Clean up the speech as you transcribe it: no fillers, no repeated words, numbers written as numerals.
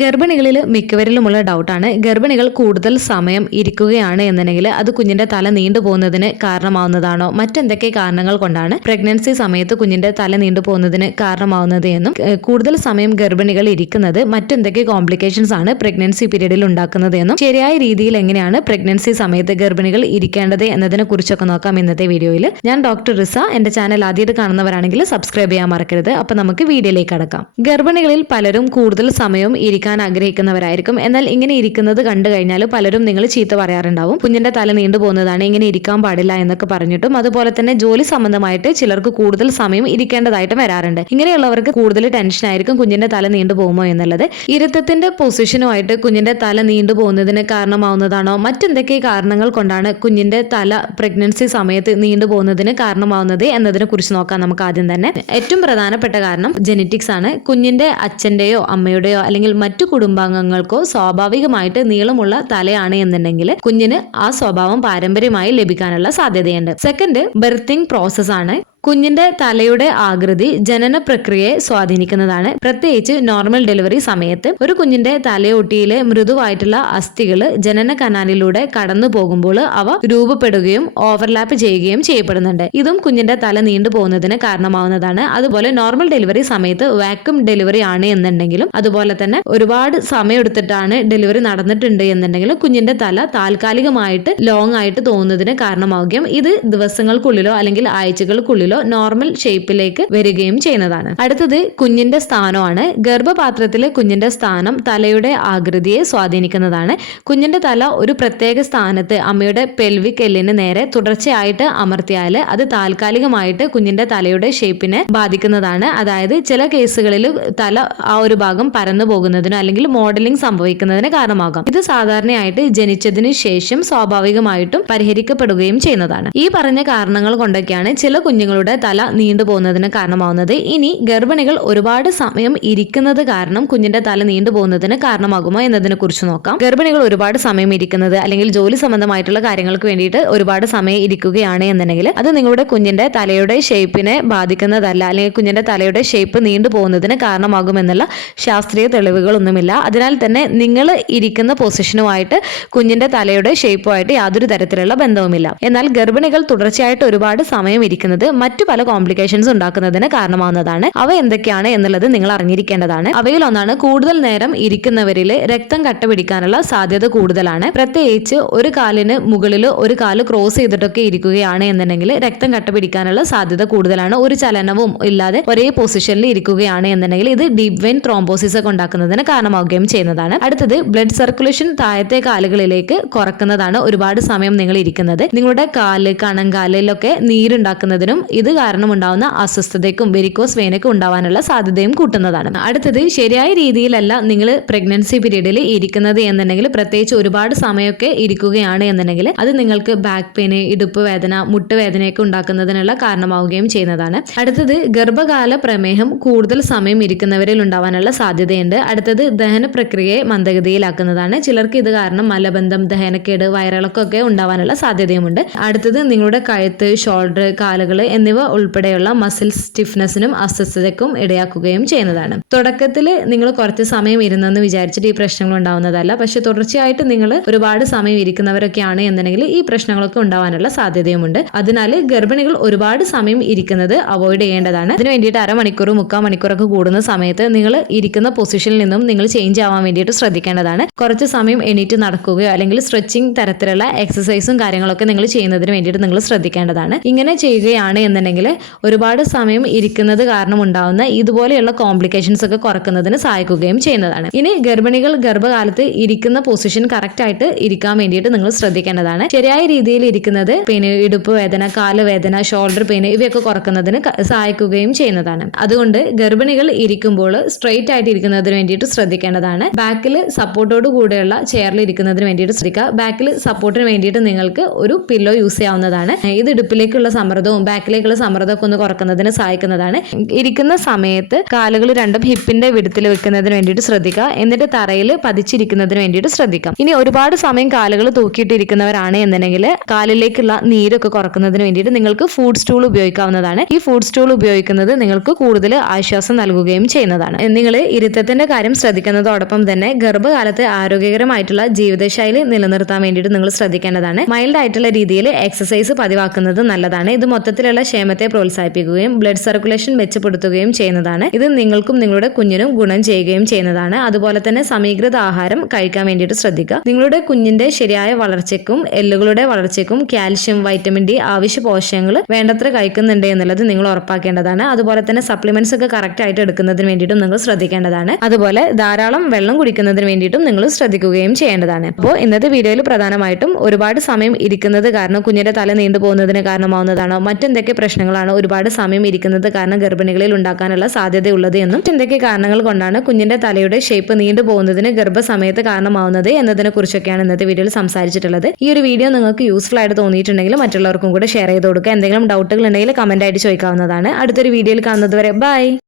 ഗർഭിണികളിൽ മിക്കവരിലുമുള്ള ഡൗട്ടാണ് ഗർഭിണികൾ കൂടുതൽ സമയം ഇരിക്കുകയാണ് എന്നുണ്ടെങ്കിൽ അത് കുഞ്ഞിന്റെ തല നീണ്ടുപോകുന്നതിന് കാരണമാവുന്നതാണോ, മറ്റെന്തൊക്കെ കാരണങ്ങൾ കൊണ്ടാണ് പ്രഗ്നൻസി സമയത്ത് കുഞ്ഞിന്റെ തല നീണ്ടുപോകുന്നതിന് കാരണമാവുന്നത് എന്നും കൂടുതൽ സമയം ഗർഭിണികൾ ഇരിക്കുന്നത് മറ്റെന്തൊക്കെ കോംപ്ലിക്കേഷൻസ് ആണ് പ്രഗ്നൻസി പീരീഡിൽ ഉണ്ടാക്കുന്നത് എന്നും ശരിയായ രീതിയിൽ എങ്ങനെയാണ് പ്രഗ്നൻസി സമയത്ത് ഗർഭിണികൾ ഇരിക്കേണ്ടത് എന്നതിനെ കുറിച്ചൊക്കെ നോക്കാം ഇന്നത്തെ വീഡിയോയിൽ. ഞാൻ ഡോക്ടർ റിസ. എന്റെ ചാനൽ ആദ്യമായിട്ട് കാണുന്നവരാണെങ്കിൽ സബ്സ്ക്രൈബ് ചെയ്യാൻ മറക്കരുത്. അപ്പൊ നമുക്ക് വീഡിയോയിലേക്ക് കടക്കാം. ഗർഭിണികളിൽ പലരും കൂടുതൽ സമയം ഇരിക്കാൻ ആഗ്രഹിക്കുന്നവരായിരിക്കും. എന്നാൽ ഇങ്ങനെ ഇരിക്കുന്നത് കണ്ടു കഴിഞ്ഞാൽ പലരും നിങ്ങൾ ചീത്ത പറയാറുണ്ടാവും. കുഞ്ഞിന്റെ തല നീണ്ടു പോകുന്നതാണ്, ഇങ്ങനെ ഇരിക്കാൻ പാടില്ല എന്നൊക്കെ പറഞ്ഞിട്ടും. അതുപോലെ തന്നെ ജോലി സംബന്ധമായിട്ട് ചിലർക്ക് കൂടുതൽ സമയം ഇരിക്കേണ്ടതായിട്ട് വരാറുണ്ട്. ഇങ്ങനെയുള്ളവർക്ക് കൂടുതൽ ടെൻഷൻ ആയിരിക്കും കുഞ്ഞിന്റെ തല നീണ്ടു പോകുമോ എന്നുള്ളത്. ഇരുത്തത്തിന്റെ പൊസിഷനുമായിട്ട് കുഞ്ഞിന്റെ തല നീണ്ടു പോകുന്നതിന് കാരണമാവുന്നതാണോ, മറ്റെന്തൊക്കെ കാരണങ്ങൾ കൊണ്ടാണ് കുഞ്ഞിന്റെ തല പ്രഗ്നൻസി സമയത്ത് നീണ്ടു പോകുന്നതിന് കാരണമാവുന്നത് എന്നതിനെ കുറിച്ച് നോക്കാം. നമുക്ക് ആദ്യം തന്നെ ഏറ്റവും പ്രധാനപ്പെട്ട കാരണം ജെനറ്റിക്സ് ആണ്. കുഞ്ഞിന്റെ അച്ഛന്റെയോ അമ്മയുടെയോ അല്ലെങ്കിൽ മറ്റു കുടുംബാംഗങ്ങൾക്കോ സ്വാഭാവികമായിട്ട് നീളമുള്ള തലയാണ് എന്നുണ്ടെങ്കിൽ കുഞ്ഞിന് ആ സ്വഭാവം പാരമ്പര്യമായി ലഭിക്കാനുള്ള സാധ്യതയുണ്ട്. സെക്കൻഡ്, ബർത്തിങ് പ്രോസസ് ആണ്. കുഞ്ഞിന്റെ തലയുടെ ആകൃതി ജനന പ്രക്രിയയെ സ്വാധീനിക്കുന്നതാണ്. പ്രത്യേകിച്ച് നോർമൽ ഡെലിവറി സമയത്ത് ഒരു കുഞ്ഞിന്റെ തലയൊട്ടിയിലെ മൃദുവായിട്ടുള്ള അസ്ഥികൾ ജനന കനാലിലൂടെ കടന്നു പോകുമ്പോൾ അവ രൂപപ്പെടുകയും ഓവർലാപ്പ് ചെയ്യുകയും ചെയ്യപ്പെടുന്നുണ്ട്. ഇതും കുഞ്ഞിന്റെ തല നീണ്ടു പോകുന്നതിന് കാരണമാവുന്നതാണ്. അതുപോലെ നോർമൽ ഡെലിവറി സമയത്ത് വാക്യൂം ഡെലിവറി ആണ് എന്നുണ്ടെങ്കിലും അതുപോലെ തന്നെ ഒരുപാട് സമയം എടുത്തിട്ടാണ് ഡെലിവറി നടന്നിട്ടുണ്ട് എന്നുണ്ടെങ്കിലും കുഞ്ഞിന്റെ തല താൽക്കാലികമായിട്ട് ലോങ് ആയിട്ട് തോന്നുന്നതിന് കാരണമാവുകയും ഇത് ദിവസങ്ങൾക്കുള്ളിലോ അല്ലെങ്കിൽ ആഴ്ചകൾക്കുള്ളിലോ നോർമൽ ഷേപ്പിലേക്ക് വരികയും ചെയ്യുന്നതാണ്. അടുത്തത് കുഞ്ഞിന്റെ സ്ഥാനമാണ്. ഗർഭപാത്രത്തിലെ കുഞ്ഞിന്റെ സ്ഥാനം തലയുടെ ആകൃതിയെ സ്വാധീനിക്കുന്നതാണ്. കുഞ്ഞിന്റെ തല ഒരു പ്രത്യേക സ്ഥാനത്ത് അമ്മയുടെ പെൽവിക് എല്ലിന് നേരെ തുടർച്ചയായിട്ട് അമർത്തിയാൽ അത് താൽക്കാലികമായിട്ട് കുഞ്ഞിന്റെ തലയുടെ ഷേപ്പിനെ ബാധിക്കുന്നതാണ്. അതായത് ചില കേസുകളിൽ തല ആ ഒരു ഭാഗം പരന്നു പോകുന്നതിനോ അല്ലെങ്കിൽ മോഡലിംഗ് സംഭവിക്കുന്നതിന് കാരണമാകാം. ഇത് സാധാരണയായിട്ട് ജനിച്ചതിന് ശേഷം സ്വാഭാവികമായിട്ടും പരിഹരിക്കപ്പെടുകയും ചെയ്യുന്നതാണ്. ഈ പറഞ്ഞ കാരണങ്ങൾ കൊണ്ടൊക്കെയാണ് ചില കുഞ്ഞുങ്ങളുടെ തല നീണ്ടു പോകുന്നതിന് കാരണമാവുന്നത്. ഇനി ഗർഭിണികൾ ഒരുപാട് സമയം ഇരിക്കുന്നത് കാരണം കുഞ്ഞിന്റെ തല നീണ്ടു പോകുന്നതിന് കാരണമാകുമോ എന്നതിനെ കുറിച്ച് നോക്കാം. ഗർഭിണികൾ ഒരുപാട് സമയം ഇരിക്കുന്നത് അല്ലെങ്കിൽ ജോലി സംബന്ധമായിട്ടുള്ള കാര്യങ്ങൾക്ക് വേണ്ടിയിട്ട് ഒരുപാട് സമയം ഇരിക്കുകയാണ് എന്നുണ്ടെങ്കിൽ അത് നിങ്ങളുടെ കുഞ്ഞിന്റെ തലയുടെ ഷേപ്പിനെ ബാധിക്കുന്നതല്ല, അല്ലെങ്കിൽ കുഞ്ഞിന്റെ തലയുടെ ഷേപ്പ് നീണ്ടു പോകുന്നതിന് കാരണമാകുമെന്നുള്ള ശാസ്ത്രീയ തെളിവുകളൊന്നുമില്ല. അതിനാൽ തന്നെ നിങ്ങൾ ഇരിക്കുന്ന പൊസിഷനുമായിട്ട് കുഞ്ഞിന്റെ തലയുടെ ഷേപ്പുമായിട്ട് യാതൊരു തരത്തിലുള്ള ബന്ധവുമില്ല. എന്നാൽ ഗർഭിണികൾ തുടർച്ചയായിട്ട് ഒരുപാട് സമയം ഇരിക്കുന്നത് മറ്റു പല കോംപ്ലിക്കേഷൻസ് ഉണ്ടാക്കുന്നതിന് കാരണമാവുന്നതാണ്. അവ എന്തൊക്കെയാണ് എന്നുള്ളത് നിങ്ങൾ അറിഞ്ഞിരിക്കേണ്ടതാണ്. അവയിൽ ഒന്നാണ് കൂടുതൽ നേരം ഇരിക്കുന്നവരിൽ രക്തം കട്ട പിടിക്കാനുള്ള സാധ്യത കൂടുതലാണ്. പ്രത്യേകിച്ച് ഒരു കാലിന് മുകളിൽ ഒരു കാല് ക്രോസ് ചെയ്തിട്ടൊക്കെ ഇരിക്കുകയാണ് എന്നുണ്ടെങ്കിൽ രക്തം കട്ട പിടിക്കാനുള്ള സാധ്യത കൂടുതലാണ്. ഒരു ചലനവും ഇല്ലാതെ ഒരേ പൊസിഷനിൽ ഇരിക്കുകയാണ് എന്നുണ്ടെങ്കിൽ ഇത് ഡീപ് വെയിൻ ത്രോംബോസിസ് ഒക്കെ ഉണ്ടാക്കുന്നതിന് കാരണമാവുകയും ചെയ്യുന്നതാണ്. അടുത്തത് ബ്ലഡ് സർക്കുലേഷൻ താഴത്തെ കാലുകളിലേക്ക് കുറക്കുന്നതാണ്. ഒരുപാട് സമയം നിങ്ങൾ ഇരിക്കുന്നത് നിങ്ങളുടെ കാല് കണങ്കാലിലൊക്കെ നീരുണ്ടാക്കുന്നതിനും ഇത് കാരണം ഉണ്ടാവുന്ന അസ്വസ്ഥതയ്ക്കും വെരിക്കോസ് വെയിനൊക്കെ ഉണ്ടാവാനുള്ള സാധ്യതയും കൂട്ടുന്നതാണ്. അടുത്തത് ശരിയായ രീതിയിലല്ല നിങ്ങൾ പ്രഗ്നൻസി പീരീഡിൽ ഇരിക്കുന്നത് എന്നുണ്ടെങ്കിൽ, പ്രത്യേകിച്ച് ഒരുപാട് സമയമൊക്കെ ഇരിക്കുകയാണ് എന്നുണ്ടെങ്കിൽ അത് നിങ്ങൾക്ക് ബാക്ക് പെയിൻ, ഇടുപ്പ് വേദന, മുട്ടുവേദനയൊക്കെ ഉണ്ടാക്കുന്നതിനുള്ള കാരണമാവുകയും ചെയ്യുന്നതാണ്. അടുത്തത് ഗർഭകാല പ്രമേഹം കൂടുതൽ സമയം ഇരിക്കുന്നവരിൽ ഉണ്ടാവാനുള്ള സാധ്യതയുണ്ട്. അടുത്തത് ദഹന പ്രക്രിയയെ മന്ദഗതിയിലാക്കുന്നതാണ്. ചിലർക്ക് ഇത് കാരണം മലബന്ധം, ദഹനക്കേട്, വയറിളക്കമൊക്കെ ഉണ്ടാവാനുള്ള സാധ്യതയുമുണ്ട്. അടുത്തത് നിങ്ങളുടെ കഴുത്ത്, ഷോൾഡർ, കാലുകൾ എന്നിവ ഉൾപ്പെടെയുള്ള മസിൽ സ്റ്റിഫ്നെസ്സിനും അസ്വസ്ഥതയ്ക്കും ഇടയാക്കുകയും ചെയ്യുന്നതാണ്. തുടക്കത്തിൽ നിങ്ങൾ കുറച്ച് സമയം ഇരുന്നെന്ന് വിചാരിച്ചിട്ട് ഈ പ്രശ്നങ്ങൾ ഉണ്ടാവുന്നതല്ല. പക്ഷെ തുടർച്ചയായിട്ട് നിങ്ങൾ ഒരുപാട് സമയം ഇരിക്കുന്നവരൊക്കെയാണ് എന്നുണ്ടെങ്കിൽ ഈ പ്രശ്നങ്ങളൊക്കെ ഉണ്ടാവാനുള്ള സാധ്യതയുമുണ്ട്. അതിനാൽ ഗർഭിണികൾ ഒരുപാട് സമയം ഇരിക്കുന്നത് അവോയ്ഡ് ചെയ്യേണ്ടതാണ്. അതിന് വേണ്ടിയിട്ട് അരമണിക്കൂർ, 3/4 മണിക്കൂറൊക്കെ കൂടുന്ന സമയത്ത് നിങ്ങൾ ഇരിക്കുന്ന പൊസിഷനിൽ നിന്നും നിങ്ങൾ ചേഞ്ച് ആവാൻ വേണ്ടിയിട്ട് ശ്രദ്ധിക്കേണ്ടതാണ്. കുറച്ച് സമയം എണീറ്റ് നടക്കുകയോ അല്ലെങ്കിൽ സ്ട്രെച്ചിങ് തരത്തിലുള്ള എക്സസൈസും കാര്യങ്ങളൊക്കെ നിങ്ങൾ ചെയ്യുന്നതിന് വേണ്ടിയിട്ട് നിങ്ങൾ ശ്രദ്ധിക്കേണ്ടതാണ്. ഇങ്ങനെ ചെയ്യുകയാണ് എന്നുണ്ടെങ്കിൽ ഒരുപാട് സമയം ഇരിക്കുന്നത് കാരണം ഉണ്ടാവുന്ന ഇതുപോലെയുള്ള കോംപ്ലിക്കേഷൻസ് ഒക്കെ കുറക്കുന്നതിന് സഹായിക്കുകയും ചെയ്യുന്നതാണ്. ഇനി ഗർഭിണികൾ ഗർഭകാലത്ത് ഇരിക്കുന്ന പൊസിഷൻ കറക്റ്റ് ആയിട്ട് ഇരിക്കാൻ വേണ്ടിയിട്ട് നിങ്ങൾ ശ്രദ്ധിക്കേണ്ടതാണ്. ശരിയായ രീതിയിൽ ഇരിക്കുന്നത് പെയിൻ, ഇടുപ്പ് വേദന, കാല് വേദന, ഷോൾഡർ പെയിൻ ഇവയൊക്കെ കുറക്കുന്നതിന് സഹായിക്കുകയും ചെയ്യുന്നതാണ്. അതുകൊണ്ട് ഗർഭിണികൾ ഇരിക്കുമ്പോൾ സ്ട്രെയിറ്റ് ആയിട്ട് ഇരിക്കുന്നതിന് വേണ്ടിയിട്ട് ശ്രദ്ധിക്കേണ്ടതാണ്. ബാക്കിൽ സപ്പോർട്ടോട് കൂടെയുള്ള ചെയറിൽ ഇരിക്കുന്നതിന് വേണ്ടിയിട്ട് ശ്രദ്ധിക്കുക. ബാക്കിൽ സപ്പോർട്ടിന് വേണ്ടിയിട്ട് നിങ്ങൾക്ക് ഒരു പില്ലോ യൂസ് ചെയ്യാവുന്നതാണ്. ഇത് ഇടുപ്പിലേക്കുള്ള സമ്മർദ്ദവും ബാക്കിലെ കിഡ്നിയിലേക്കുള്ള സമ്മർദ്ദമൊക്കെ ഒന്ന് കുറക്കുന്നതിന് സഹായിക്കുന്നതാണ്. ഇരിക്കുന്ന സമയത്ത് കാലുകൾ രണ്ടും ഹിപ്പിന്റെ വിടത്തിൽ വെക്കുന്നതിന് വേണ്ടിയിട്ട് ശ്രദ്ധിക്കുക. എന്നിട്ട് തറയിൽ പതിച്ചിരിക്കുന്നതിന് വേണ്ടിയിട്ട് ശ്രദ്ധിക്കാം. ഇനി ഒരുപാട് സമയം കാലുകൾ തൂക്കിയിട്ടിരിക്കുന്നവരാണ് എന്നുണ്ടെങ്കിൽ കാലിലേക്കുള്ള നീരൊക്കെ കുറക്കുന്നതിന് വേണ്ടിയിട്ട് നിങ്ങൾക്ക് ഫുഡ് സ്റ്റൂൾ ഉപയോഗിക്കാവുന്നതാണ്. ഈ ഫുഡ് സ്റ്റൂൾ ഉപയോഗിക്കുന്നത് നിങ്ങൾക്ക് കൂടുതൽ ആശ്വാസം നൽകുകയും ചെയ്യുന്നതാണ്. നിങ്ങൾ ഇരുത്തത്തിന്റെ കാര്യം ശ്രദ്ധിക്കുന്നതോടൊപ്പം തന്നെ ഗർഭകാലത്ത് ആരോഗ്യകരമായിട്ടുള്ള ജീവിതശൈലി നിലനിർത്താൻ വേണ്ടിയിട്ട് നിങ്ങൾ ശ്രദ്ധിക്കേണ്ടതാണ്. മൈൽഡ് ആയിട്ടുള്ള രീതിയിൽ എക്സസൈസ് പതിവാക്കുന്നത് നല്ലതാണ്. ഇത് മൊത്തത്തിലുള്ള ക്ഷേമത്തെ പ്രോത്സാഹിപ്പിക്കുകയും ബ്ലഡ് സർക്കുലേഷൻ മെച്ചപ്പെടുത്തുകയും ചെയ്യുന്നതാണ്. ഇത് നിങ്ങൾക്കും നിങ്ങളുടെ കുഞ്ഞിനും ഗുണം ചെയ്യുകയും ചെയ്യുന്നതാണ്. അതുപോലെ തന്നെ സമീകൃത ആഹാരം കഴിക്കാൻ വേണ്ടിയിട്ട് ശ്രദ്ധിക്കുക. നിങ്ങളുടെ കുഞ്ഞിന്റെ ശരിയായ വളർച്ചയ്ക്കും എല്ലുകളുടെ വളർച്ചയ്ക്കും കാൽഷ്യം, വൈറ്റമിൻ ഡി ആവശ്യ പോഷകങ്ങൾ വേണ്ടത്ര കഴിക്കുന്നുണ്ട് എന്നുള്ളത് നിങ്ങൾ ഉറപ്പാക്കേണ്ടതാണ്. അതുപോലെ തന്നെ സപ്ലിമെന്റ്സ് ഒക്കെ കറക്റ്റ് ആയിട്ട് എടുക്കുന്നതിന് വേണ്ടിയിട്ടും നിങ്ങൾ ശ്രദ്ധിക്കേണ്ടതാണ്. അതുപോലെ ധാരാളം വെള്ളം കുടിക്കുന്നതിന് വേണ്ടിയിട്ടും നിങ്ങൾ ശ്രദ്ധിക്കുകയും ചെയ്യേണ്ടതാണ്. അപ്പോൾ ഇന്നത്തെ വീഡിയോയിൽ പ്രധാനമായിട്ടും ഒരുപാട് സമയം ഇരിക്കുന്നത് കാരണം കുഞ്ഞിന്റെ തല നീണ്ടു പോകുന്നതിന് കാരണമാവുന്നതാണോ, മറ്റെന്തൊക്കെ പ്രശ്നങ്ങളാണ് ഒരുപാട് സമയം ഇരിക്കുന്നത് കാരണം ഗർഭിണികളിൽ ഉണ്ടാക്കാനുള്ള സാധ്യതയുള്ളത് എന്നും എന്തൊക്കെ കാരണങ്ങൾ കൊണ്ടാണ് കുഞ്ഞിന്റെ തലയുടെ ഷേപ്പ് നീണ്ടു പോകുന്നതിന് ഗർഭസമയത്ത് കാരണമാവുന്നത് എന്നതിനെ കുറിച്ചൊക്കെയാണ് ഇന്നത്തെ വീഡിയോയിൽ സംസാരിച്ചിട്ടുള്ളത്. ഈ ഒരു വീഡിയോ നിങ്ങൾക്ക് യൂസ്ഫുൾ ആയിട്ട് തോന്നിയിട്ടുണ്ടെങ്കിൽ മറ്റുള്ളവർക്കും കൂടെ ഷെയർ ചെയ്ത് കൊടുക്കുക. എന്തെങ്കിലും ഡൗട്ടുകൾ ഉണ്ടെങ്കിൽ കമന്റ് ആയിട്ട് ചോദിക്കാവുന്നതാണ്. അടുത്തൊരു വീഡിയോയിൽ കാണുന്നത് വരെ ബൈ.